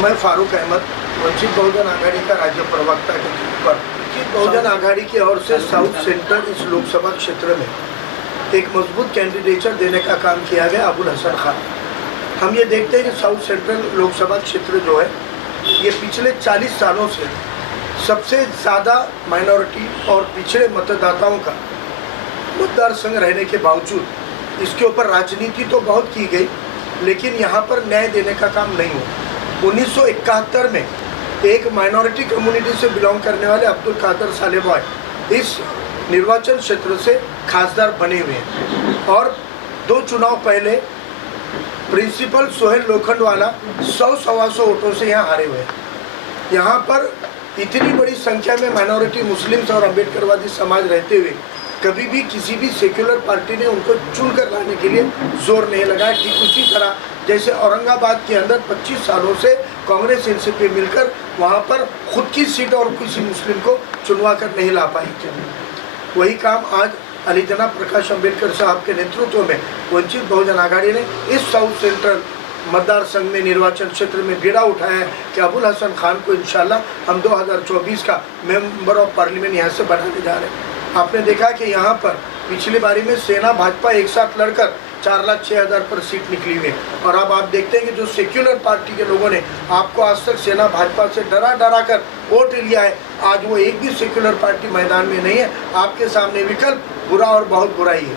मैं फारूक अहमद, वंचित बहुजन आघाड़ी का राज्य प्रवक्ता के तौर पर वंचित बहुजन आघाड़ी की ओर से साउथ सेंट्रल इस लोकसभा क्षेत्र में एक मजबूत कैंडिडेचर देने का काम किया गया अबुल हसन खान। हम ये देखते हैं कि साउथ सेंट्रल लोकसभा क्षेत्र जो है ये पिछले 40 सालों से सबसे ज़्यादा माइनॉरिटी और पिछड़े मतदाताओं का मतदार संघ रहने के बावजूद इसके ऊपर राजनीति तो बहुत की गई, लेकिन यहाँ पर न्याय देने का काम नहीं हुआ। 1971 में एक माइनॉरिटी कम्युनिटी से बिलोंग करने वाले अब्दुल कादर सालेबॉय इस निर्वाचन क्षेत्र से खासदार बने हुए हैं और 2 चुनाव पहले प्रिंसिपल सोहेल लोखंडवाला 100-125 वोटों से यहाँ हारे हुए हैं। यहाँ पर इतनी बड़ी संख्या में माइनॉरिटी मुस्लिम्स और अम्बेडकरवादी समाज रहते हुए कभी भी किसी भी सेक्युलर पार्टी ने उनको चुनकर लाने के लिए जोर नहीं लगाया। ठीक उसी तरह जैसे औरंगाबाद के अंदर 25 सालों से कांग्रेस एनसीपी मिलकर वहाँ पर खुद की सीट और किसी मुस्लिम को चुनवा कर नहीं ला पाई थी, वही काम आज अली जनाब प्रकाश अम्बेडकर साहब के नेतृत्व में वंचित बहुजन आघाड़ी ने इस साउथ सेंट्रल मतदार संघ में निर्वाचन क्षेत्र में बीड़ा उठाया है कि अबुल हसन खान को इंशाल्लाह हम 2024 का मेंबर ऑफ पार्लियामेंट यहाँ से बनाने जा रहे हैं। आपने देखा कि यहाँ पर पिछली बारी में सेना भाजपा एक साथ लड़कर 4,06,000 पर सीट निकली हुई है और अब आप देखते हैं कि जो सेक्युलर पार्टी के लोगों ने आपको आज तक सेना भाजपा से डरा कर वोट लिया है, आज वो एक भी सेक्युलर पार्टी मैदान में नहीं है। आपके सामने विकल्प बुरा और बहुत बुरा ही है,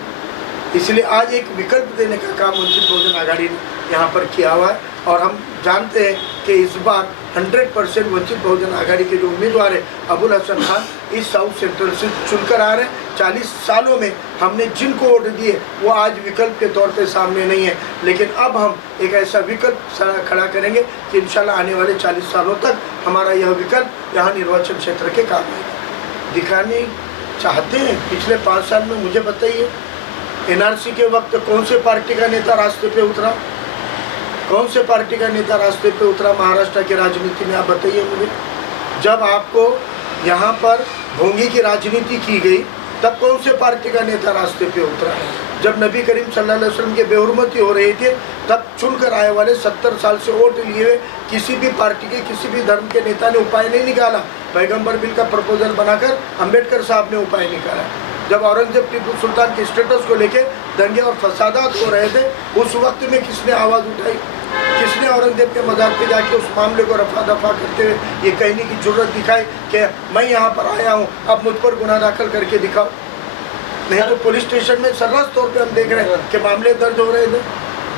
इसलिए आज एक विकल्प देने का काम वंचित बहुजन आघाड़ी ने यहाँ पर किया हुआ है और हम जानते हैं कि इस बार 100% वंचित बहुजन आघाड़ी के जो उम्मीदवार है अबुल हसन खान इस साउथ सेंट्रल से चुनकर आ रहे हैं। 40 सालों में हमने जिनको वोट दिए वो आज विकल्प के तौर पे सामने नहीं है, लेकिन अब हम एक ऐसा विकल्प खड़ा करेंगे कि इंशाल्लाह आने वाले 40 सालों तक हमारा यह विकल्प यहाँ निर्वाचन क्षेत्र के काम आएगा। दिखाने चाहते हैं पिछले 5 साल में मुझे बताइए NRC के वक्त कौन से पार्टी का नेता रास्ते पे उतरा, कौन से पार्टी का नेता रास्ते पे उतरा महाराष्ट्र की राजनीति में, आप बताइए मुझे। जब आपको यहाँ पर भोंगी की राजनीति की गई तब कौन से पार्टी का नेता रास्ते पे उतरा है। जब नबी करीम सल्लल्लाहु अलैहि वसल्लम के बेहुरमती हो रही थी तब चुनकर आए वाले 70 साल से वोट लिए हुए किसी भी पार्टी के किसी भी धर्म के नेता ने उपाय नहीं निकाला। पैगम्बर बिल का प्रपोजल बनाकर अम्बेडकर साहब ने उपाय निकाला। जब औरंगजेब टीपू सुल्तान के स्टेटस को लेके दंगे और फसादात हो रहे थे उस वक्त में किसने आवाज़ उठाई, किसने औरंगजेब के मज़ार पे जाके उस मामले को रफा दफा करते हुए ये कहने की जरूरत दिखाई कि मैं यहाँ पर आया हूँ अब मुझ पर गुनाह दाखिल करके दिखाओ। नहीं तो पुलिस स्टेशन में सर्रास तौर पे हम देख रहे हैं कि मामले दर्ज हो रहे थे।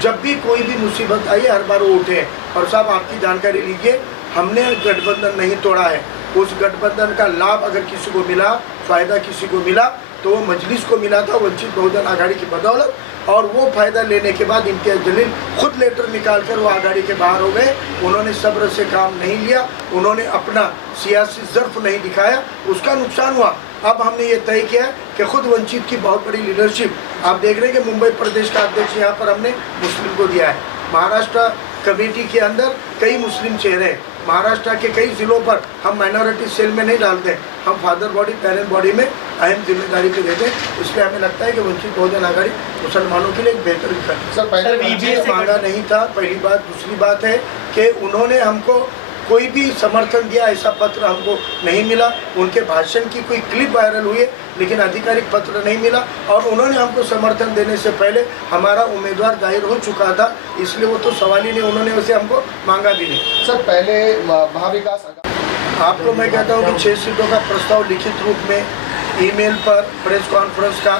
जब भी कोई भी मुसीबत आई हर बार वो उठे हैं। और साहब आपकी जानकारी लीजिए, हमने गठबंधन नहीं तोड़ा है। उस गठबंधन का लाभ अगर किसी को मिला, फ़ायदा किसी को मिला तो वो मजलिस को मिला था वंचित बहुजन आघाड़ी की बदौलत, और वो फ़ायदा लेने के बाद इम्तियाज़ जलील खुद लेटर निकाल कर वो आघाड़ी के बाहर हो गए। उन्होंने सब्र से काम नहीं लिया, उन्होंने अपना सियासी ज़र्फ नहीं दिखाया, उसका नुकसान हुआ। अब हमने ये तय किया कि खुद वंचित की बहुत बड़ी लीडरशिप आप देख रहे हैं कि मुंबई प्रदेश का अध्यक्ष यहाँ पर हमने मुस्लिम को दिया है। महाराष्ट्र कमेटी के अंदर कई मुस्लिम चेहरे हैं। महाराष्ट्र के कई ज़िलों पर हम माइनॉरिटी सेल में नहीं डालते, हम फादर बॉडी पेरेंट बॉडी में अहम जिम्मेदारी पे देते हैं। इसलिए हमें लगता है कि वंचित बहुजन आघाड़ी मुसलमानों के लिए एक बेहतर विकल्प। सर पहले मांगा नहीं था, पहली बात। दूसरी बात है कि उन्होंने हमको कोई भी समर्थन दिया ऐसा पत्र हमको नहीं मिला। उनके भाषण की कोई क्लिप वायरल हुई है लेकिन आधिकारिक पत्र नहीं मिला, और उन्होंने हमको समर्थन देने से पहले हमारा उम्मीदवार जाहिर हो चुका था, इसलिए वो तो सवाल ही नहीं, उन्होंने वैसे हमको मांगा भी नहीं। सर पहले महाविकास आपको मैं कहता हूँ कि 6 सीटों का प्रस्ताव लिखित रूप में ईमेल पर प्रेस कॉन्फ्रेंस का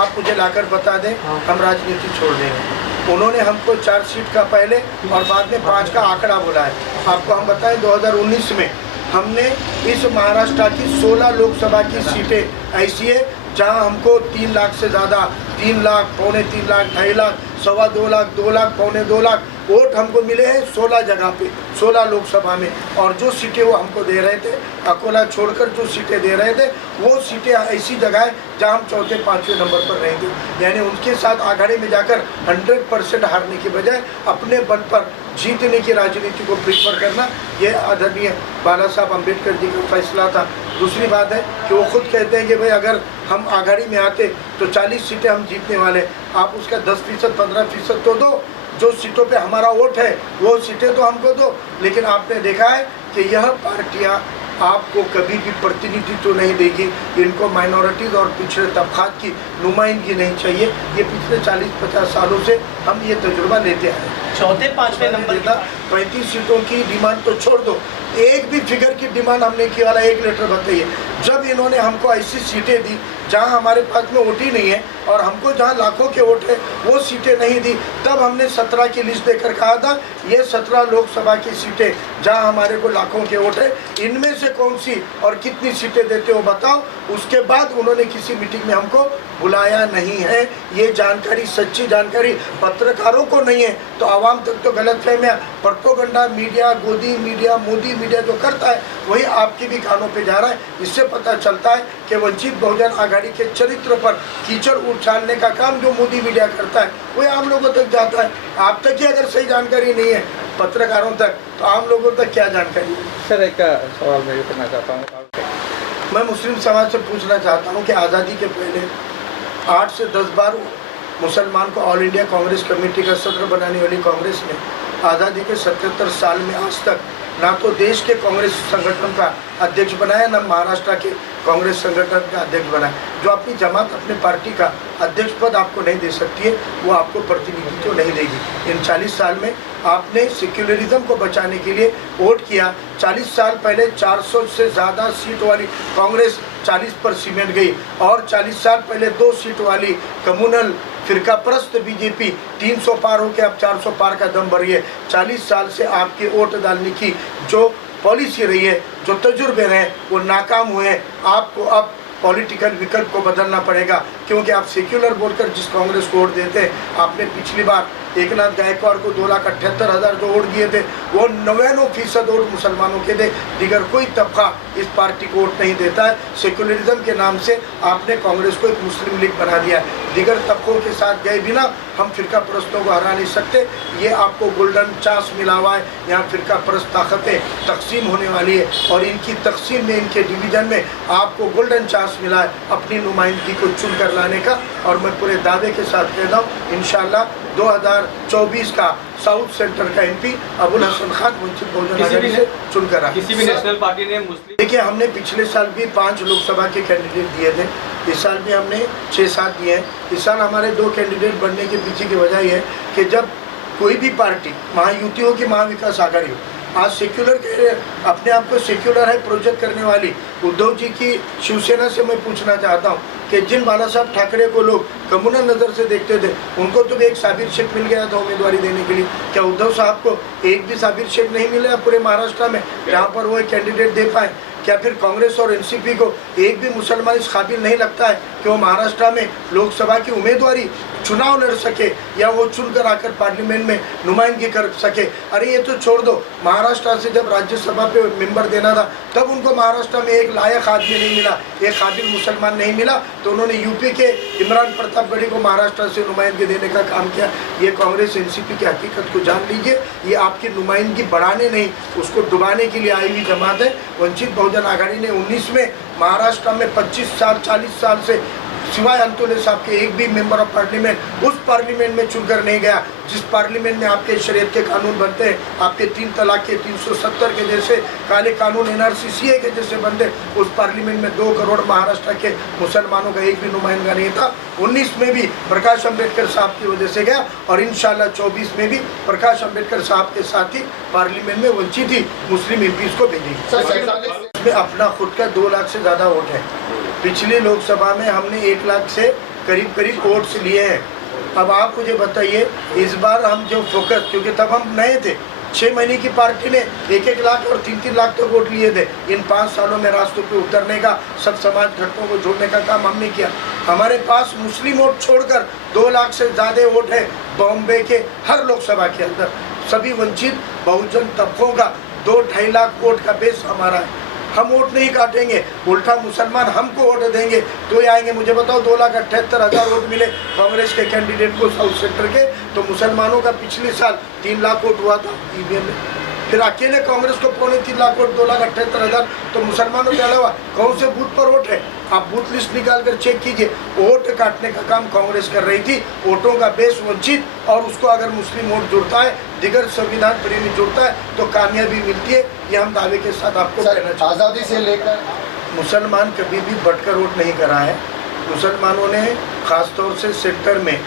आप मुझे लाकर बता दें, हम राजनीति छोड़ देंगे। उन्होंने हमको 4 सीट का पहले और बाद में 5 का आंकड़ा बोला है। आपको हम बताएं 2019 में हमने इस महाराष्ट्र की 16 लोकसभा की सीटें ऐसी है जहां हमको 3 लाख से ज़्यादा, 3 लाख, पौने 3 लाख, 2.5 लाख, 2.25 लाख, 2 लाख, पौने 2 लाख वोट हमको मिले हैं 16 जगह पे, 16 लोकसभा में। और जो सीटें वो हमको दे रहे थे, अकोला छोड़कर जो सीटें दे रहे थे वो सीटें ऐसी जगह है जहाँ हम 4थे 5वें नंबर पर रहे थे। यानी उनके साथ आघाड़ी में जाकर 100% हारने के बजाय अपने बल पर जीतने की राजनीति को प्रीफर करना, ये आदरणीय बाला साहब अम्बेडकर जी का फैसला था। दूसरी बात है कि वो खुद कहते हैं कि भाई अगर हम आघाड़ी में आते तो 40 सीटें हम जीतने वाले, आप उसका 10%, 15% तो दो। जो सीटों पे हमारा वोट है वो सीटें तो हमको दो। लेकिन आपने देखा है कि यह पार्टियां आपको कभी भी प्रतिनिधित्व तो नहीं देगी। इनको माइनॉरिटीज़ और पिछड़े तबकात की नुमाइंदगी नहीं चाहिए। ये पिछले 40-50 सालों से हम ये तजुर्बा लेते आए हैं। चौथे पांचवें नंबर की 35 सीटों की डिमांड तो छोड़ दो, एक भी फिगर की डिमांड हमने की वाला एक लेटर बताइए। जब इन्होंने हमको ऐसी सीटें दी जहां हमारे पास में वोट ही नहीं है और हमको जहां लाखों के वोट है वो सीटें नहीं दी, तब हमने 17 की लिस्ट देकर कहा था ये 17 लोकसभा की सीटें जहां हमारे को लाखों के वोट है, इनमें से कौन सी और कितनी सीटें देते हो बताओ। उसके बाद उन्होंने किसी मीटिंग में हमको बुलाया नहीं है। ये जानकारी, सच्ची जानकारी पत्रकारों को नहीं है तो आवाम तक तो गलतफहमियां, प्रोपेगेंडा मीडिया, गोदी मीडिया, मोदी मीडिया जो करता है वही आपके भी कानों पे जा रहा है। इससे पता चलता है कि वंचित बहुजन आघाड़ी के चरित्र पर कीचड़ उछालने का काम जो मोदी मीडिया करता है वही आम लोगों तक जाता है। आप तक ही अगर सही जानकारी नहीं है पत्रकारों तक, तो आम लोगों तक क्या जानकारी है। सर एक सवाल मैं ये करना चाहता हूँ, मैं मुस्लिम समाज से पूछना चाहता हूँ कि आज़ादी के पहले 8 से 10 बार मुसलमान को ऑल इंडिया कांग्रेस कमेटी का सदर बनाने वाली कांग्रेस ने आज़ादी के 77 साल में आज तक ना तो देश के कांग्रेस संगठन का अध्यक्ष बनाया, ना महाराष्ट्र के कांग्रेस संगठन का अध्यक्ष बनाया। जो अपनी जमात, अपने पार्टी का अध्यक्ष पद आपको नहीं दे सकती है वो आपको प्रतिनिधित्व नहीं देगी। इन 40 साल में आपने सेक्युलरिज्म को बचाने के लिए वोट किया। 40 साल पहले 400 से ज़्यादा सीट वाली कांग्रेस 40 पर सिमट गई और 40 साल पहले 2 सीट वाली कम्युनल फिरका परस्त बीजेपी 300 पार होकर अब 400 पार का दम भरी है। 40 साल से आपके वोट डालने की जो पॉलिसी रही है, जो तजुर्बे रहे वो नाकाम हुए हैं। आपको अब पॉलिटिकल विकल्प को बदलना पड़ेगा, क्योंकि आप सेक्युलर बोलकर जिस कांग्रेस को वोट देते हैं, आपने पिछली बार एकनाथ गायकवाड़ को 2,78,000 जो वोट दिए थे वो 99% वोट मुसलमानों के थे। दिगर कोई तबका इस पार्टी को वोट नहीं देता है। सेक्युलरिज्म के नाम से आपने कांग्रेस को एक मुस्लिम लीग बना दिया है। दिगर तबकों के साथ गए बिना हम फिरका परस्तों को हरा नहीं सकते। ये आपको गोल्डन चांस मिला हुआ है। यहाँ फिरका परस्त ताकतें तकसीम होने वाली है और इनकी तकसीम में, इनके डिवीज़न में आपको गोल्डन चांस मिला है अपनी नुमाइंदगी को चुन कर लाने का। और मैं पूरे दावे के साथ कहता हूँ इंशाल्लाह 2024 का साउथ सेंटर का एमपी अबुल हसन खान वंचित बहुजन आघाड़ी से चुनकर आए। किसी भी नेशनल पार्टी ने मुस्लिम, देखिए हमने पिछले साल भी 5 लोकसभा के कैंडिडेट दिए थे, इस साल भी हमने 6-7 दिए हैं। इस साल हमारे 2 कैंडिडेट बनने के पीछे की वजह यह है कि जब कोई भी पार्टी महायुति हो कि महाविकास आघाड़ी हो, आज सेक्युलर के अपने आप को सेक्युलर है प्रोजेक्ट करने वाली उद्धव जी की शिवसेना से मैं पूछना चाहता हूँ कि जिन बाला साहब ठाकरे को लोग कम्युनल नज़र से देखते थे उनको तो एक साबिर शेख मिल गया था उम्मीदवारी देने के लिए, क्या उद्धव साहब को एक भी साबिर शेख नहीं मिला पूरे महाराष्ट्र में जहाँ पर वो एक कैंडिडेट दे पाए? क्या फिर कांग्रेस और एनसीपी को एक भी मुसलमान इस काबिल नहीं लगता है कि वो महाराष्ट्र में लोकसभा की उम्मीदवारी चुनाव लड़ सके या वो चुनकर आकर पार्लियामेंट में नुमाइंदगी कर सके? अरे ये तो छोड़ दो, महाराष्ट्र से जब राज्यसभा पे मेंबर देना था तब उनको महाराष्ट्र में एक लायक आदमी नहीं मिला, एक काबिल मुसलमान नहीं मिला, तो उन्होंने यूपी के इमरान प्रतापगढ़ी को महाराष्ट्र से नुमाइंदगी देने का काम किया। ये कांग्रेस एनसीपी की हकीकत को जान लीजिए, ये आपकी नुमाइंदगी बढ़ाने नहीं उसको डुबाने के लिए आई हुई जमात है। वंचित बहुजन आघाड़ी ने 19 में महाराष्ट्र में 25 साल 40 साल से सिवाय अंतुले साहब के एक भी मेंबर ऑफ पार्लियामेंट उस पार्लियामेंट में चुनकर नहीं गया जिस पार्लियामेंट में आपके शरीयत के कानून बनते हैं, आपके 3 तलाक के 370 के जैसे काले कानून NRC के जैसे बनते, उस पार्लियामेंट में 2 करोड़ महाराष्ट्र के मुसलमानों का एक भी नुमाइंदा नहीं था। 19 में भी प्रकाश अम्बेडकर साहब की वजह से गया और इंशाल्लाह 24 में भी प्रकाश अम्बेडकर साहब के साथ ही पार्लियामेंट में वंचित ही मुस्लिम एमपीज को भेजेगी। इसमें अपना खुद का 2 लाख से ज़्यादा वोट है। पिछली लोकसभा में हमने 1 लाख से करीब वोट्स लिए हैं। अब आप मुझे बताइए इस बार हम जो फोकस, क्योंकि तब हम नए थे, 6 महीने की पार्टी ने 1-1 लाख और 3-3 लाख तक वोट लिए थे। इन 5 सालों में रास्तों पे उतरने का, सब समाज घटकों को जोड़ने का काम हमने किया। हमारे पास मुस्लिम वोट छोड़कर 2 लाख से ज़्यादा वोट है बॉम्बे के हर लोकसभा के अंदर। सभी वंचित बहुजन तबकों का 2-2.5 लाख वोट का बेस हमारा है। हम वोट नहीं काटेंगे, उल्टा मुसलमान हमको वोट देंगे तो ही आएंगे। मुझे बताओ 2,78,000 वोट मिले कांग्रेस के कैंडिडेट को साउथ सेक्टर के, तो मुसलमानों का पिछले साल 3 लाख वोट हुआ था ईवीएम में। फिर अकेले कांग्रेस को 3.25 लाख वोट, 2,78,000, तो मुसलमानों के अलावा कौन से बूथ पर वोट है? आप बूथ लिस्ट निकाल कर चेक कीजिए। वोट काटने का काम कांग्रेस कर रही थी। वोटों का बेस वंचित, और उसको अगर मुस्लिम वोट जुड़ता है, दिगर संविधान प्रेमी जुड़ता है, तो कामयाबी मिलती है। ये हम दावे के साथ आपको कहना सर, चाहते हैं। आज़ादी से लेकर मुसलमान कभी भी बटकर वोट नहीं करा है। मुसलमानों ने खास तौर से सेंटर में,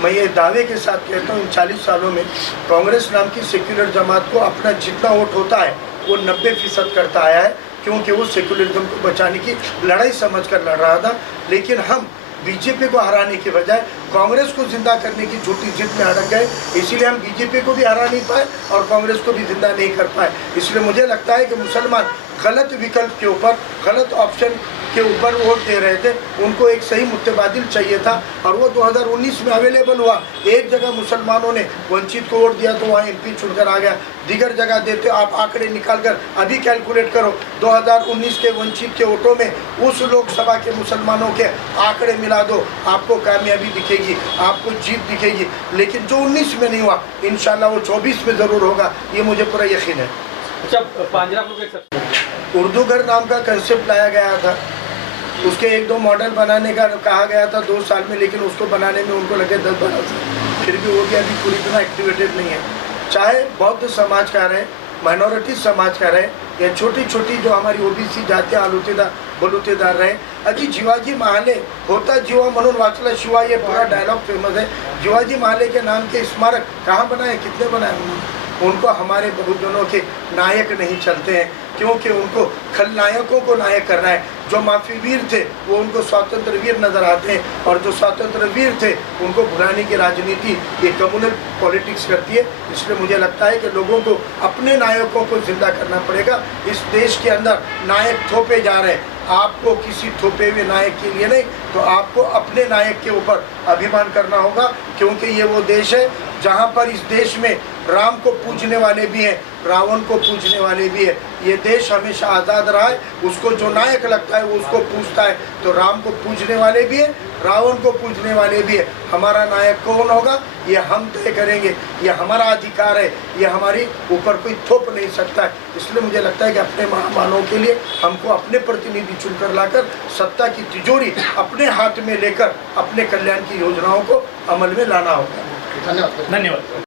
मैं ये दावे के साथ कहता हूँ, इन 40 सालों में कांग्रेस नाम की सेक्युलर जमात को अपना जितना वोट होता है वो 90% करता आया है, क्योंकि वो सेक्युलरिज्म को बचाने की लड़ाई समझकर लड़ रहा था। लेकिन हम बीजेपी को हराने के बजाय कांग्रेस को जिंदा करने की झूठी जिद में अड़क गए, इसीलिए हम बीजेपी को भी हरा नहीं पाए और कांग्रेस को भी जिंदा नहीं कर पाए। इसलिए मुझे लगता है कि मुसलमान गलत विकल्प के ऊपर, गलत ऑप्शन के ऊपर वोट दे रहे थे। उनको एक सही मुतबादिल चाहिए था, और वो 2019 में अवेलेबल हुआ। एक जगह मुसलमानों ने वंचित को वोट दिया तो वहाँ MP चुनकर आ गया, दिगर जगह देते। आप आंकड़े निकाल कर अभी कैलकुलेट करो, 2019 के वंचित के वोटों में उस लोकसभा के मुसलमानों के आंकड़े मिला दो, आपको कामयाबी दिखेगी, आपको जीत दिखेगी। लेकिन जो 19 में नहीं हुआ, इंशाल्लाह वो 24 में ज़रूर होगा, ये मुझे पूरा यकीन है। अच्छा, पांजरापुर के सबसे उर्दू घर नाम का कंसेप्ट लाया गया था, उसके 1-2 मॉडल बनाने का कहा गया था 2 साल में, लेकिन उसको बनाने में उनको लगे 10-12 साल। फिर भी वो भी अभी पूरी तरह एक्टिवेटेड नहीं है। चाहे बौद्ध समाज का रहे, माइनॉरिटी समाज का रहे, या छोटी छोटी जो हमारी OBC जातियाँ बलुतेदार रहे। अजी जिवाजी महाले होता जीवा म्हणून वाचला शिवा, ये पूरा डायलॉग फेमस है। जिवाजी महाले के नाम के स्मारक कहाँ बनाए, कितने बनाए उन्होंने? उनको हमारे बहुजनों के नायक नहीं चलते हैं, क्योंकि उनको खलनायकों को नायक करना है। जो माफी वीर थे वो उनको स्वतंत्र वीर नजर आते हैं, और जो स्वतंत्र वीर थे उनको भुलाने की राजनीति ये कम्युनल पॉलिटिक्स करती है। इसलिए मुझे लगता है कि लोगों को अपने नायकों को जिंदा करना पड़ेगा। इस देश के अंदर नायक थोपे जा रहे हैं, आपको किसी थोपे हुए नायक के लिए नहीं, तो आपको अपने नायक के ऊपर अभिमान करना होगा, क्योंकि ये वो देश है जहाँ पर इस देश में राम को पूजने वाले भी हैं, रावण को पूजने वाले भी है। ये देश हमेशा आज़ाद रहा है, उसको जो नायक लगता है वो उसको पूजता है। तो राम को पूजने वाले भी है, रावण को पूजने वाले भी है। हमारा नायक कौन होगा ये हम तय करेंगे, ये हमारा अधिकार है, ये हमारी ऊपर कोई थोप नहीं सकता है। इसलिए मुझे लगता है कि अपने मेहमानों के लिए हमको अपने प्रतिनिधि चुनकर लाकर सत्ता की तिजोरी अपने हाथ में लेकर अपने कल्याण की योजनाओं को अमल में लाना होगा। धन्यवाद। धन्यवाद।